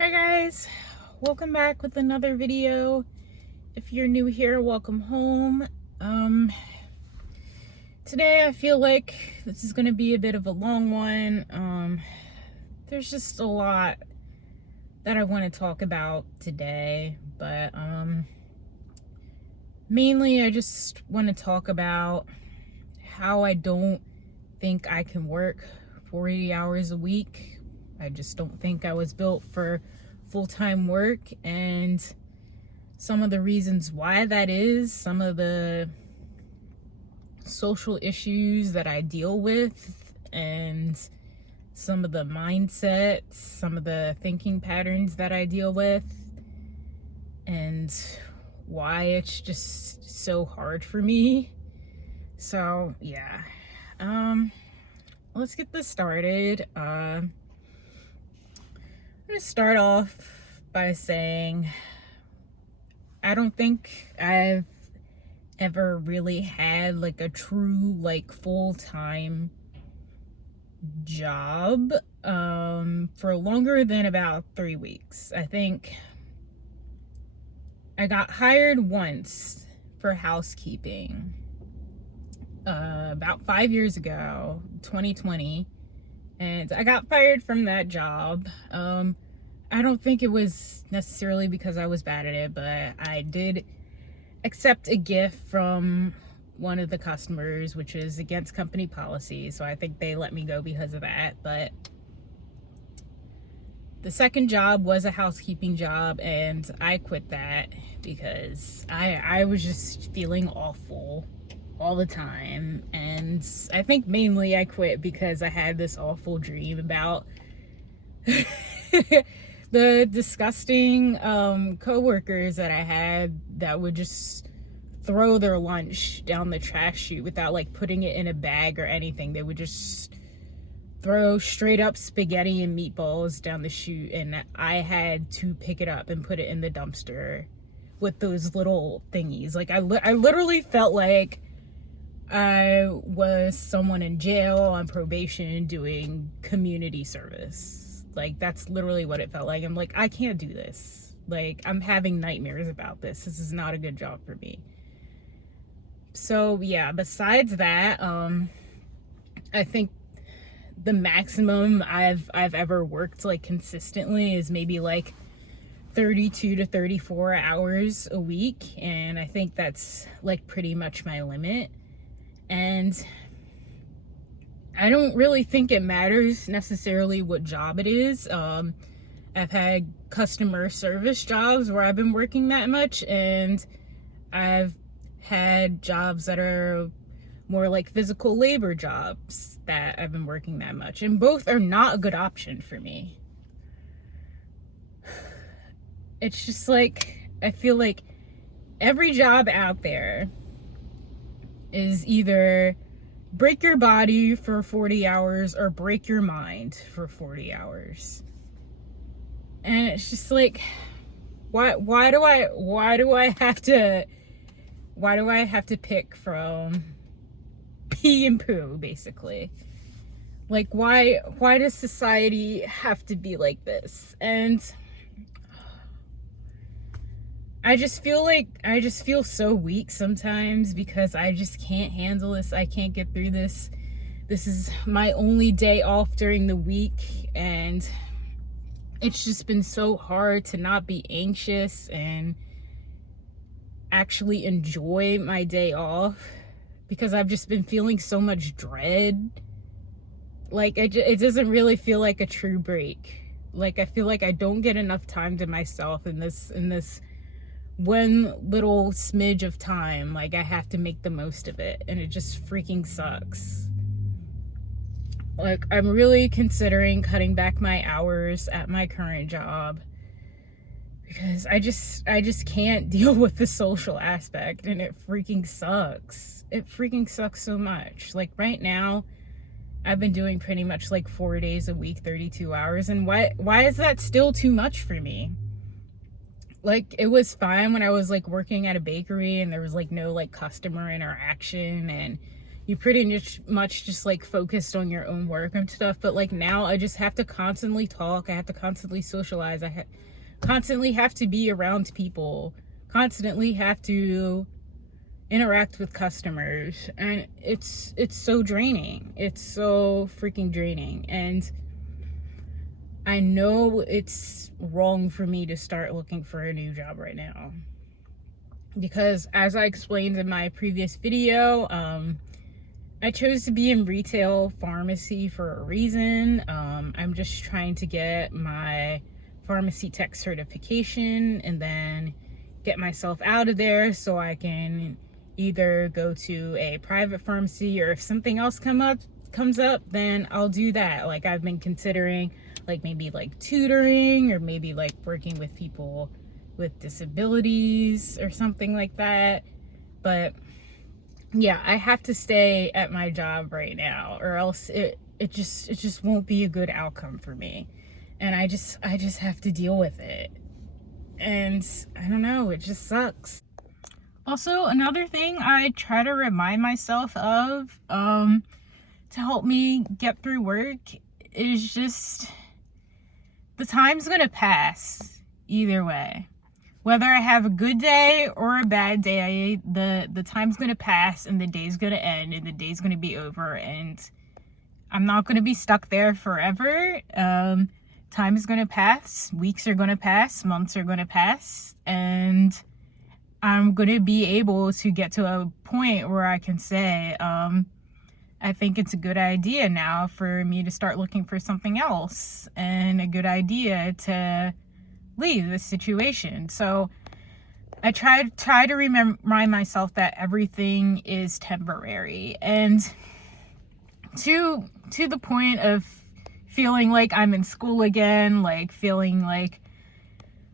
Hi guys, welcome back with another video. If you're new here, welcome home. Today I feel like this is going to be a bit of a long one. There's just a lot that I want to talk about today, but mainly I just want to talk about how I don't think I can work 40 hours a week. I just don't think I was built for full-time work, and some of the reasons why that is, some of the social issues that I deal with, and some of the mindsets, some of the thinking patterns that I deal with, and why it's just so hard for me. So yeah, let's get this started. I'm gonna start off by saying I don't think I've ever really had like a true like full-time job for longer than about 3 weeks. I think I got hired once for housekeeping about 5 years ago, 2020, and I got fired from that job. I don't think it was necessarily because I was bad at it, but I did accept a gift from one of the customers, which is against company policy, so I think they let me go because of that. But the second job was a housekeeping job, and I quit that because I was just feeling awful all the time. And I think mainly I quit because I had this awful dream about the disgusting coworkers that I had that would just throw their lunch down the trash chute without like putting it in a bag or anything. They would just throw straight up spaghetti and meatballs down the chute, and I had to pick it up and put it in the dumpster with those little thingies. Like I literally felt like I was someone in jail on probation doing community service. Like that's literally what it felt like. I'm like, I can't do this. Like I'm having nightmares about this. This is not a good job for me. So yeah, besides that, I think the maximum I've ever worked like consistently is maybe like 32 to 34 hours a week, and I think that's like pretty much my limit. And I don't really think it matters necessarily what job it is. I've had customer service jobs where I've been working that much, and I've had jobs that are more like physical labor jobs that I've been working that much, and both are not a good option for me. It's just like, I feel like every job out there is either break your body for 40 hours or break your mind for 40 hours. And it's just like, why do I have to pick from pee and poo, basically? Like why does society have to be like this? And I just feel so weak sometimes because I just can't handle this. I can't get through this. This is my only day off during the week, and it's just been so hard to not be anxious and actually enjoy my day off because I've just been feeling so much dread. Like it doesn't really feel like a true break. Like I feel like I don't get enough time to myself in this one little smidge of time. Like I have to make the most of it, and it just freaking sucks. Like I'm really considering cutting back my hours at my current job because I just can't deal with the social aspect, and it freaking sucks. It freaking sucks so much. Like right now I've been doing pretty much like 4 days a week, 32 hours, and why is that still too much for me? Like it was fine when I was like working at a bakery and there was like no like customer interaction, and you pretty much just like focused on your own work and stuff. But like now I just have to constantly talk. I have to constantly socialize. I constantly have to be around people, constantly have to interact with customers, and it's so draining. It's so freaking draining. And I know it's wrong for me to start looking for a new job right now, because as I explained in my previous video, I chose to be in retail pharmacy for a reason. I'm just trying to get my pharmacy tech certification and then get myself out of there so I can either go to a private pharmacy, or if something else comes up, then I'll do that. Like I've been considering like maybe like tutoring, or maybe like working with people with disabilities or something like that. But yeah, I have to stay at my job right now, or else it just won't be a good outcome for me. And I just have to deal with it. And I don't know, it just sucks. Also, another thing I try to remind myself of to help me get through work is just the time's gonna pass either way. Whether I have a good day or a bad day, the time's gonna pass and the day's gonna end and the day's gonna be over, and I'm not gonna be stuck there forever. Time is gonna pass, weeks are gonna pass, months are gonna pass, and I'm gonna be able to get to a point where I can say, I think it's a good idea now for me to start looking for something else, and a good idea to leave this situation. So I try to remind myself that everything is temporary, and to the point of feeling like I'm in school again, like feeling like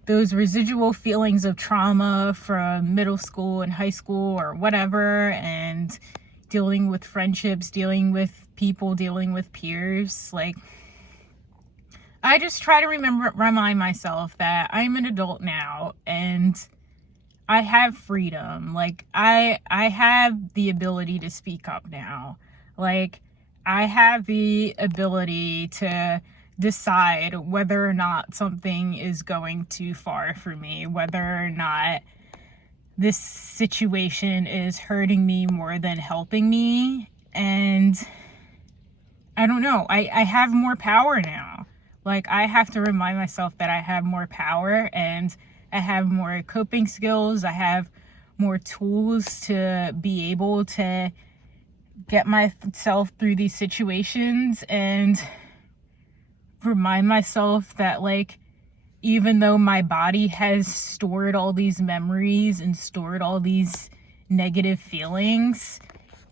those residual feelings of trauma from middle school and high school or whatever, and dealing with friendships, dealing with people, dealing with peers. Like, I just try to remind myself that I'm an adult now and I have freedom. Like, I have the ability to speak up now. Like, I have the ability to decide whether or not something is going too far for me, whether or not this situation is hurting me more than helping me. And I don't know, I have more power now. Like, I have to remind myself that I have more power, and I have more coping skills. I have more tools to be able to get myself through these situations, and remind myself that, like, even though my body has stored all these memories and stored all these negative feelings,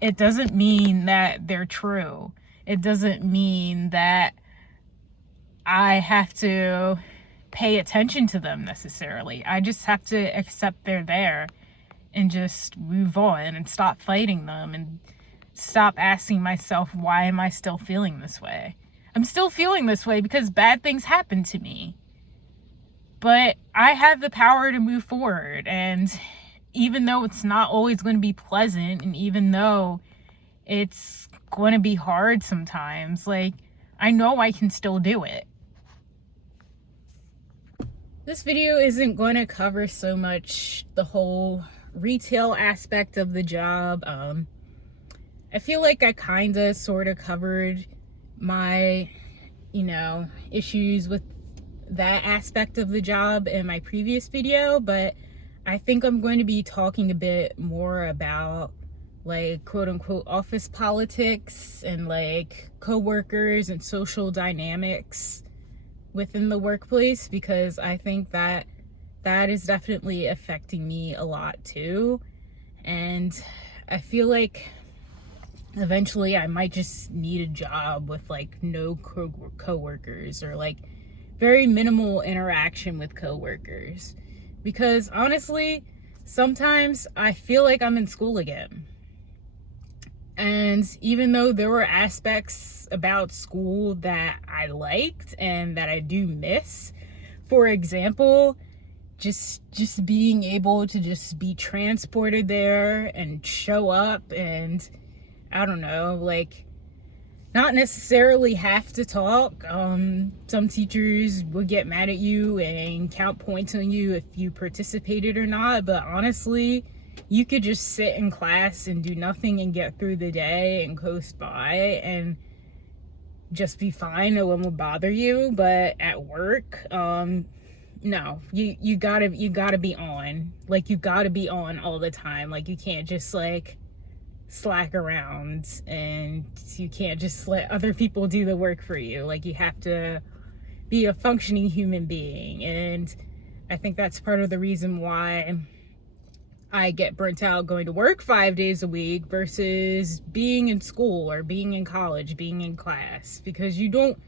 it doesn't mean that they're true. It doesn't mean that I have to pay attention to them necessarily. I just have to accept they're there and just move on and stop fighting them, and stop asking myself, why am I still feeling this way? I'm still feeling this way because bad things happen to me. But I have the power to move forward, and even though it's not always going to be pleasant, and even though it's going to be hard sometimes, like, I know I can still do it. This video isn't going to cover so much the whole retail aspect of the job. I feel like I kind of sort of covered my, issues with that aspect of the job in my previous video, but I think I'm going to be talking a bit more about, like, quote unquote office politics and like coworkers and social dynamics within the workplace, because I think that is definitely affecting me a lot too. And I feel like eventually I might just need a job with like no coworkers, or like very minimal interaction with coworkers, because honestly, sometimes I feel like I'm in school again. And even though there were aspects about school that I liked and that I do miss, for example, just being able to just be transported there and show up, and I don't know, like, not necessarily have to talk. Some teachers would get mad at you and count points on you if you participated or not, but honestly, you could just sit in class and do nothing and get through the day and coast by and just be fine. No one will bother you. But at work, no, you gotta be on. Like, you gotta be on all the time. Like, you can't just like slack around, and you can't just let other people do the work for you. Like, you have to be a functioning human being. And I think that's part of the reason why I get burnt out going to work 5 days a week versus being in school or being in college, being in class, because you don't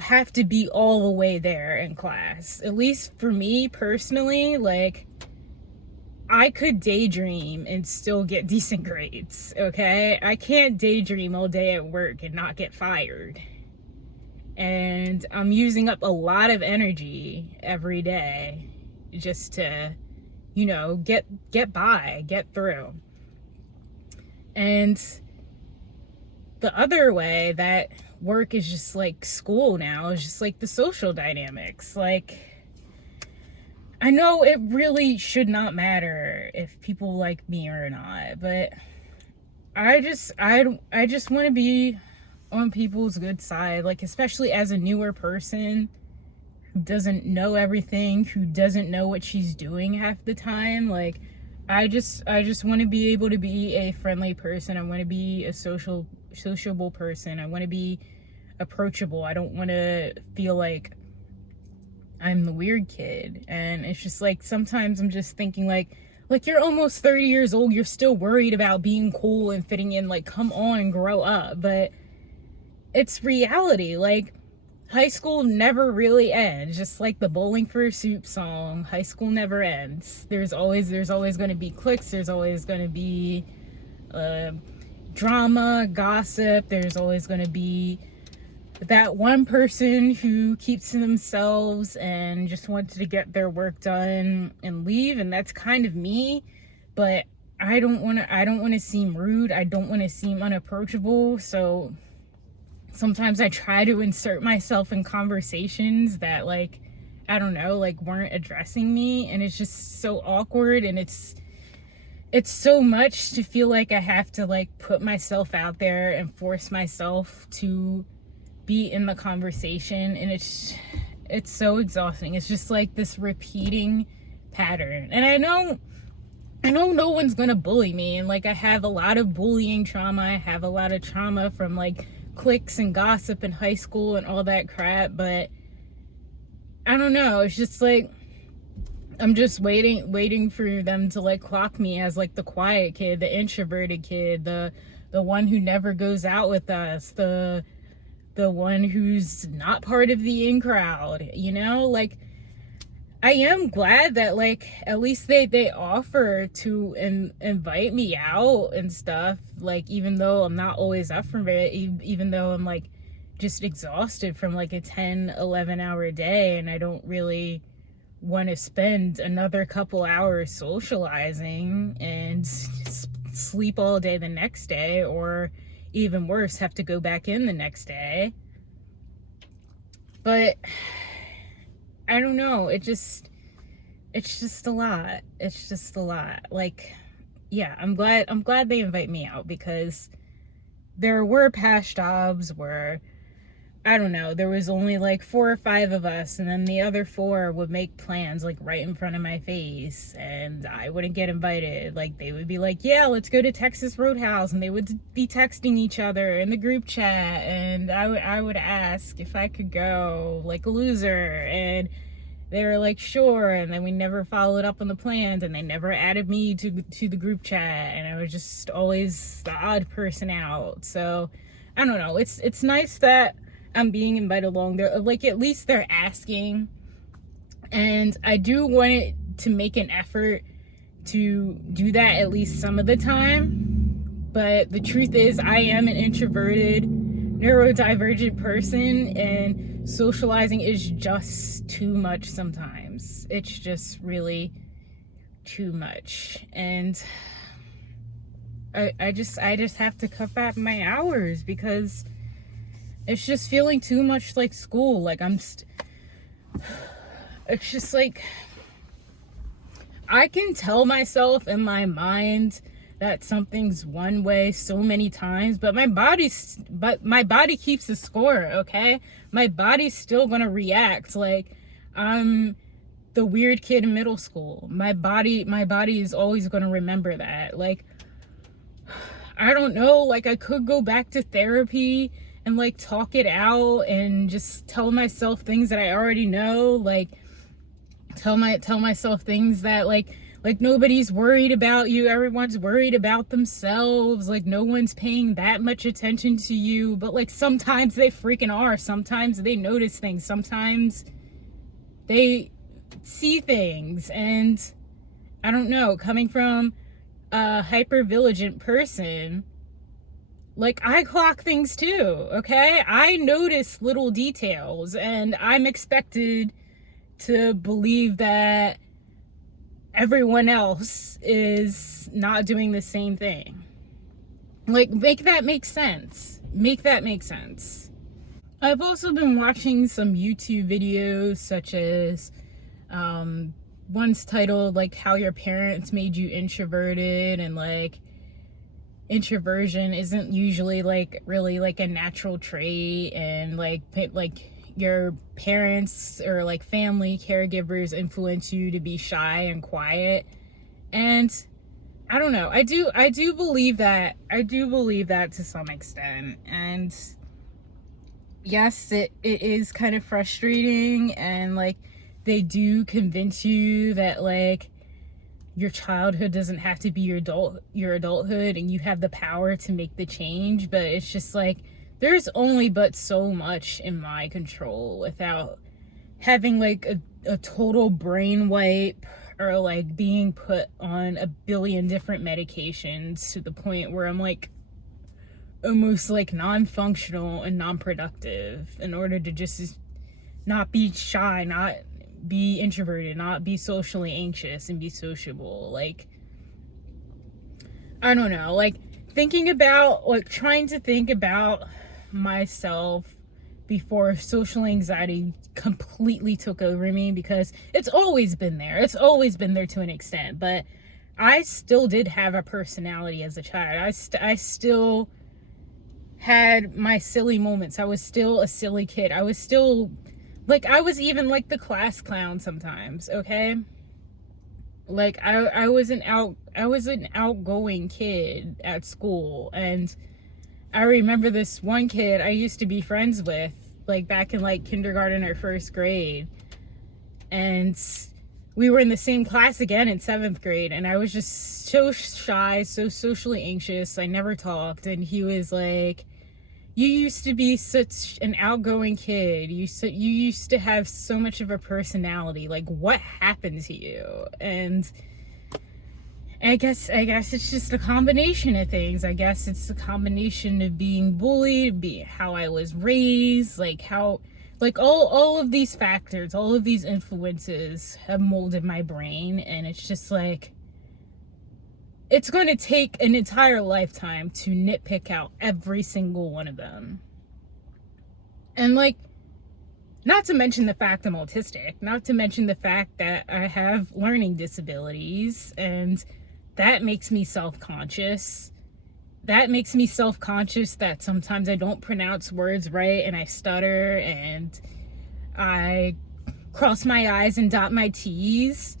have to be all the way there in class. At least for me personally, like, I could daydream and still get decent grades, okay? I can't daydream all day at work and not get fired. And I'm using up a lot of energy every day just to, get by, get through. And the other way that work is just like school now is just like the social dynamics. Like, I know it really should not matter if people like me or not, but I just want to be on people's good side, like, especially as a newer person who doesn't know everything, who doesn't know what she's doing half the time. Like, I just want to be able to be a friendly person. I want to be a sociable person. I want to be approachable. I don't want to feel like I'm the weird kid. And it's just like, sometimes I'm just thinking like you're almost 30 years old, you're still worried about being cool and fitting in. Like, come on, grow up. But it's reality. Like, high school never really ends. Just like the Bowling for Soup song, high school never ends. There's always going to be cliques. There's always going to be drama, gossip. There's always going to be that one person who keeps to themselves and just wants to get their work done and leave. And that's kind of me. But I don't want to seem rude. I don't want to seem unapproachable. So sometimes I try to insert myself in conversations that, like, I don't know, like, weren't addressing me. And it's just so awkward. And it's so much to feel like I have to, like, put myself out there and force myself to be in the conversation. And it's so exhausting. It's just like this repeating pattern. And I know no one's gonna bully me. And, like, I have a lot of bullying trauma. I have a lot of trauma from, like, cliques and gossip in high school and all that crap. But I don't know, it's just like I'm just waiting for them to, like, clock me as, like, the quiet kid, the introverted kid, the one who never goes out with us, the one who's not part of the in crowd, like, I am glad that, like, at least they offer to invite me out and stuff, like, even though I'm not always up for it, even though I'm, like, just exhausted from, like, a 10-11 hour day, and I don't really want to spend another couple hours socializing and sleep all day the next day, or even worse, have to go back in the next day. But I don't know, it's just a lot. It's just a lot. Like, yeah, I'm glad they invite me out, because there were past jobs where, I don't know, there was only like 4 or 5 of us, and then the other 4 would make plans, like, right in front of my face, and I wouldn't get invited. Like, they would be like, yeah, let's go to Texas Roadhouse, and they would be texting each other in the group chat, and I would ask if I could go, like a loser, and they were like, sure, and then we never followed up on the plans, and they never added me to the group chat, and I was just always the odd person out. So I don't know, it's nice that I'm being invited along. They're like, at least they're asking, and I do want it to make an effort to do that at least some of the time. But the truth is, I am an introverted, neurodivergent person, and socializing is just too much sometimes. It's just really too much. And I just have to cut back my hours because it's just feeling too much like school. Like it's just like I can tell myself in my mind that something's one way so many times, but my body keeps the score, okay? My body's still gonna react like I'm the weird kid in middle school. My body is always gonna remember that. Like, I don't know, like I could go back to therapy and like talk it out and just tell myself things that I already know, like tell myself things that like nobody's worried about you, everyone's worried about themselves, like no one's paying that much attention to you. But like sometimes they freaking are. Sometimes they notice things, sometimes they see things. And I don't know, coming from a hyper vigilant person, like I clock things too, okay? I notice little details and I'm expected to believe that everyone else is not doing the same thing. Like, make that make sense. Make that make sense. I've also been watching some YouTube videos, such as one's titled like how your parents made you introverted, and like introversion isn't usually like really like a natural trait, and like your parents or like family caregivers influence you to be shy and quiet. And I don't know, I do believe that to some extent. And yes, it is kind of frustrating, and like they do convince you that like your childhood doesn't have to be your adulthood and you have the power to make the change. But it's just like there's only but so much in my control without having like a total brain wipe, or like being put on a billion different medications to the point where I'm like almost like non-functional and non-productive, in order to just not be shy, not be introverted, not be socially anxious, and be sociable. Like, I don't know, like trying to think about myself before social anxiety completely took over me, because it's always been there to an extent, but I still did have a personality as a child. I still had my silly moments. I was still a silly kid. I was still like, I was even like the class clown sometimes, okay? Like I was an outgoing kid at school. And I remember this one kid I used to be friends with, like back in like kindergarten or first grade, and we were in the same class again in 7th grade, and I was just so shy, so socially anxious, I never talked. And he was like, you used to be such an outgoing kid, you used to have so much of a personality, like what happened to you? And I guess it's just a combination of things. I guess it's a combination of being bullied, how I was raised, like how, like all of these factors, all of these influences have molded my brain. And it's just like, it's going to take an entire lifetime to nitpick out every single one of them. And like, not to mention the fact I'm autistic, not to mention the fact that I have learning disabilities, and that makes me self-conscious. That sometimes I don't pronounce words right, and I stutter, and I cross my I's and dot my T's.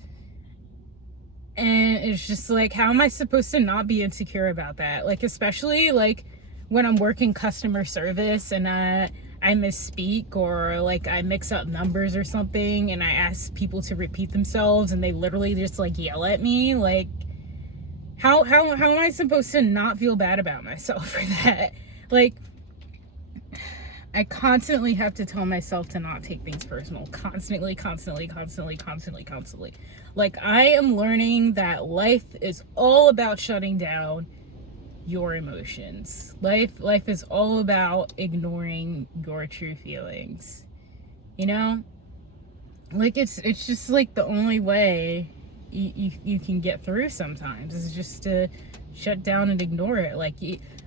And it's just like, how am I supposed to not be insecure about that? Like, especially like when I'm working customer service and I misspeak, or like I mix up numbers or something, and I ask people to repeat themselves and they literally just like yell at me. Like, how am I supposed to not feel bad about myself for that? Like, I constantly have to tell myself to not take things personal. Constantly. Like, I am learning that life is all about shutting down your emotions. Life is all about ignoring your true feelings. You know? Like, it's just like the only way you can get through sometimes, is just to shut down and ignore it. Like,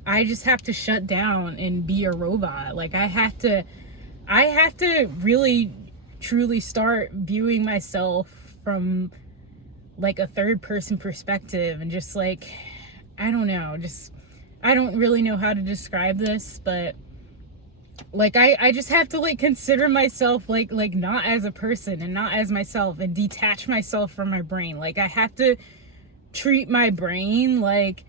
I just have to shut down and be a robot. Like, I have to really truly start viewing myself from like a third person perspective, and just like, I don't know, just, I don't really know how to describe this, but like, I just have to like consider myself like not as a person and not as myself, and detach myself from my brain. Like, I have to treat my brain like,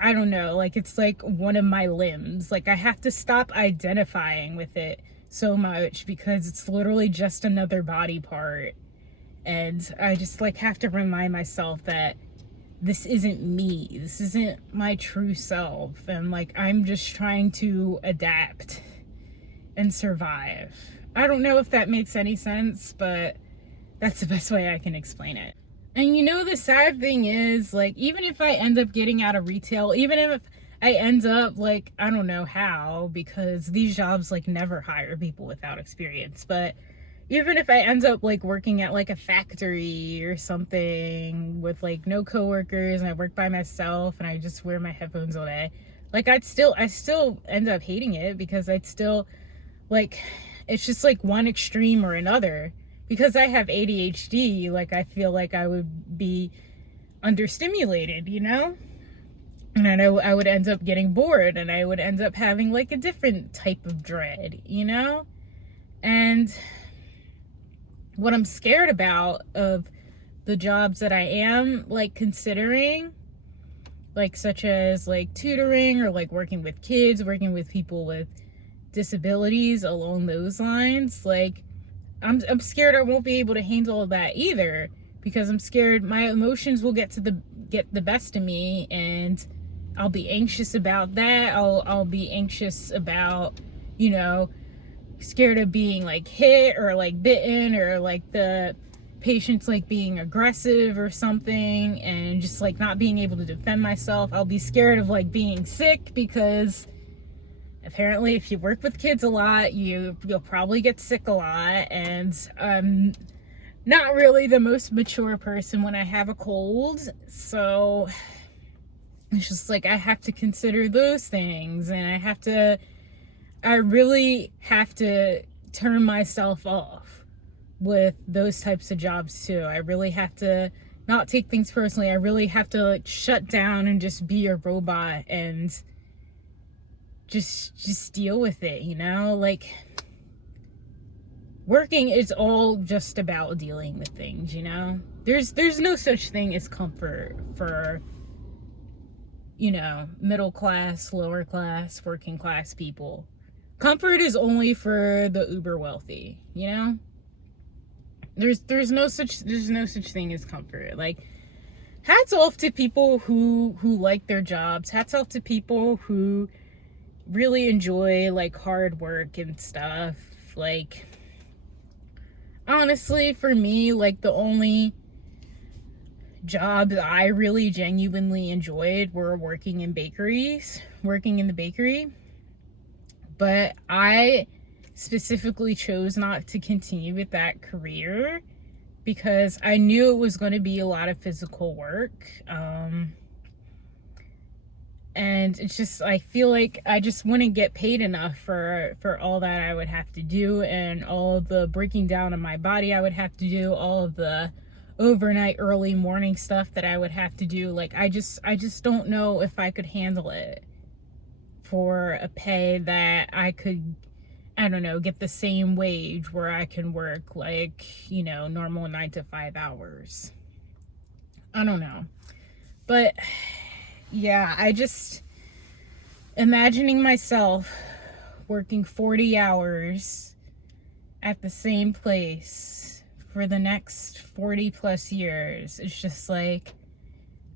I don't know, like it's like one of my limbs. Like, I have to stop identifying with it so much, because it's literally just another body part. And I just like have to remind myself that this isn't me. This isn't my true self. And like, I'm just trying to adapt and survive. I don't know if that makes any sense, but that's the best way I can explain it. And you know, the sad thing is, like, even if I end up getting out of retail, even if I end up, like, I don't know how, because these jobs like never hire people without experience, but even if I end up like working at like a factory or something with like no coworkers, and I work by myself and I just wear my headphones all day, like I still end up hating it, because I'd still like, it's just like one extreme or another. Because I have ADHD, like I feel like I would be understimulated, you know? And I know I would end up getting bored, and I would end up having like a different type of dread, you know? And what I'm scared about of the jobs that I am like considering, like such as like tutoring, or like working with kids, working with people with disabilities, along those lines, like I'm scared I won't be able to handle that either, because I'm scared my emotions will get the best of me, and I'll be anxious about that. I'll be anxious about, you know, scared of being like hit or like bitten, or like the patient's like being aggressive or something, and just like not being able to defend myself. I'll be scared of like being sick, because apparently if you work with kids a lot, you'll probably get sick a lot. And I'm not really the most mature person when I have a cold, so it's just like I have to consider those things, and I really have to turn myself off with those types of jobs too. I really have to not take things personally. I really have to like shut down and just be a robot, and just deal with it, you know? Like, working is all just about dealing with things, you know? There's no such thing as comfort for, you know, middle class, lower class, working class people. Comfort is only for the uber wealthy, you know? There's no such thing as comfort. Like, hats off to people who like their jobs. Hats off to people who really enjoy like hard work and stuff. Like, honestly, for me, like the only job that I really genuinely enjoyed were working in the bakery. But I specifically chose not to continue with that career, because I knew it was going to be a lot of physical work. And it's just, I feel like I just wouldn't get paid enough for all that I would have to do, and all of the breaking down of my body I would have to do, all of the overnight early morning stuff that I would have to do. Like, I just don't know if I could handle it for a pay that I could, I don't know, get the same wage where I can work like, you know, normal 9 to 5 hours. I don't know. But yeah, I just imagining myself working 40 hours at the same place for the next 40 plus years. It's just like,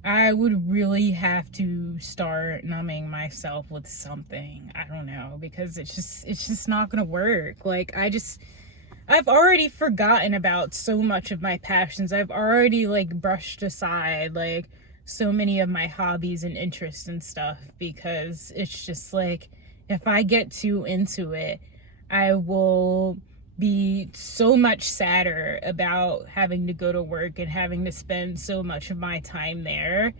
I would really have to start numbing myself with something. I don't know, because it's just not gonna work. Like, I've already forgotten about so much of my passions. I've already like brushed aside like so many of my hobbies and interests and stuff, because it's just like, if I get too into it, I will be so much sadder about having to go to work and having to spend so much of my time there,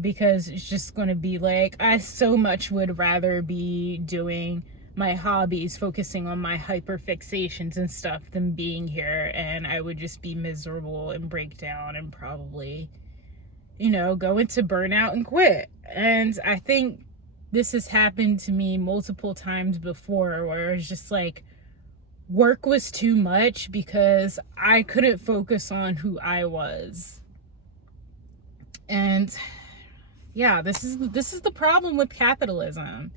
because it's just going to be like, I so much would rather be doing my hobbies, focusing on my hyperfixations and stuff, than being here, and I would just be miserable and break down and probably, go into burnout and quit. And I think this has happened to me multiple times before, where it's just like work was too much because I couldn't focus on who I was. And yeah, this is the problem with capitalism.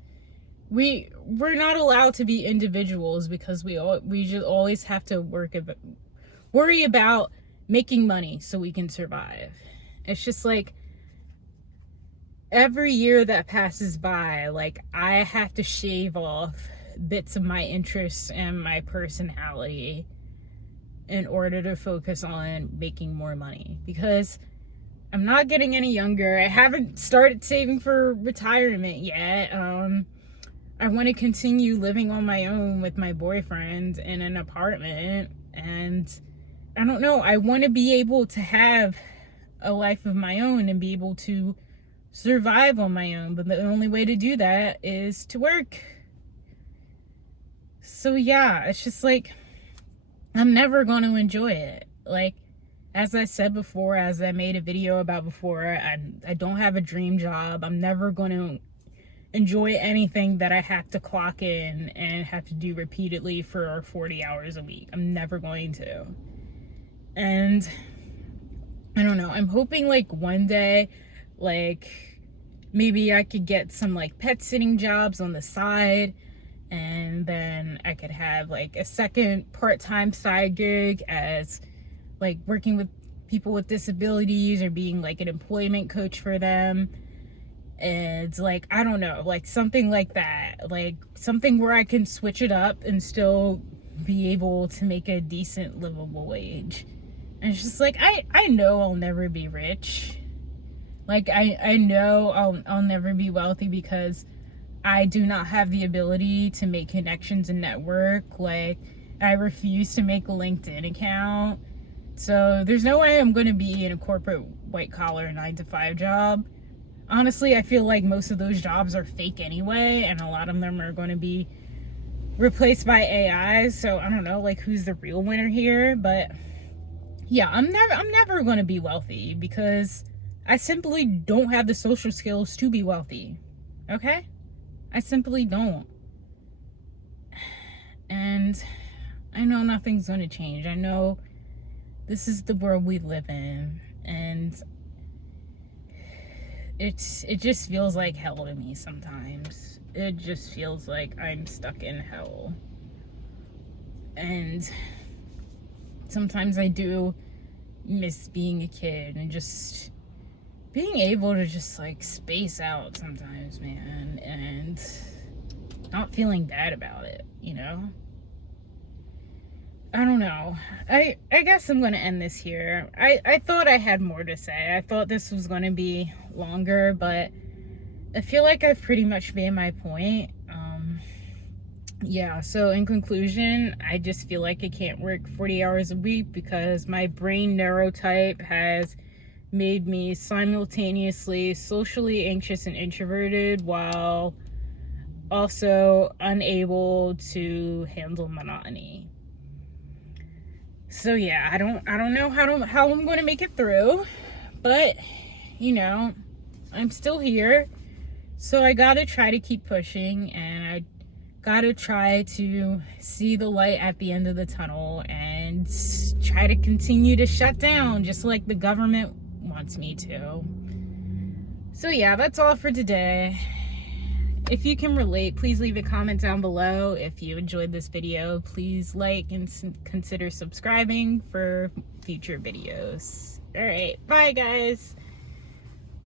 We're not allowed to be individuals because we just always have to worry about making money so we can survive. It's just like every year that passes by, like I have to shave off bits of my interests and my personality in order to focus on making more money, because I'm not getting any younger. I haven't started saving for retirement yet. I want to continue living on my own with my boyfriend in an apartment, and I don't know, I want to be able to have a life of my own and be able to survive on my own, but the only way to do that is to work. So yeah, it's just like I'm never going to enjoy it. Like, as I said before, as I made a video about before, I don't have a dream job. I'm never going to enjoy anything that I have to clock in and have to do repeatedly for 40 hours a week. I'm never going to. And I don't know, I'm hoping like one day, like maybe I could get some like pet sitting jobs on the side, and then I could have like a second part-time side gig as like working with people with disabilities or being like an employment coach for them. And like, I don't know, like something like that, like something where I can switch it up and still be able to make a decent livable wage. And it's just like, I know I'll never be rich. Like I know I'll never be wealthy because I do not have the ability to make connections and network. Like, I refuse to make a LinkedIn account. So there's no way I'm going to be in a corporate white collar 9-to-5 job. Honestly, I feel like most of those jobs are fake anyway, and a lot of them are going to be replaced by AI. So I don't know, like, who's the real winner here? But yeah, I'm never going to be wealthy because I simply don't have the social skills to be wealthy. Okay? I simply don't. And I know nothing's going to change. I know this is the world we live in, and it just feels like hell to me sometimes. It just feels like I'm stuck in hell. And sometimes I do miss being a kid and just being able to just like space out sometimes, man, and not feeling bad about it, I don't know. I guess I'm going to end this here. I thought I had more to say. I thought this was going to be longer, but I feel like I've pretty much made my point. Yeah, so in conclusion, I just feel like I can't work 40 hours a week because my brain neurotype has made me simultaneously socially anxious and introverted while also unable to handle monotony. So yeah, I don't know how I'm going to make it through, but I'm still here. So I got to try to keep pushing, and I got to try to see the light at the end of the tunnel and try to continue to shut down just like the government wants me to. So yeah, that's all for today. If you can relate, please leave a comment down below. If you enjoyed this video, please like and consider subscribing for future videos. All right, bye guys.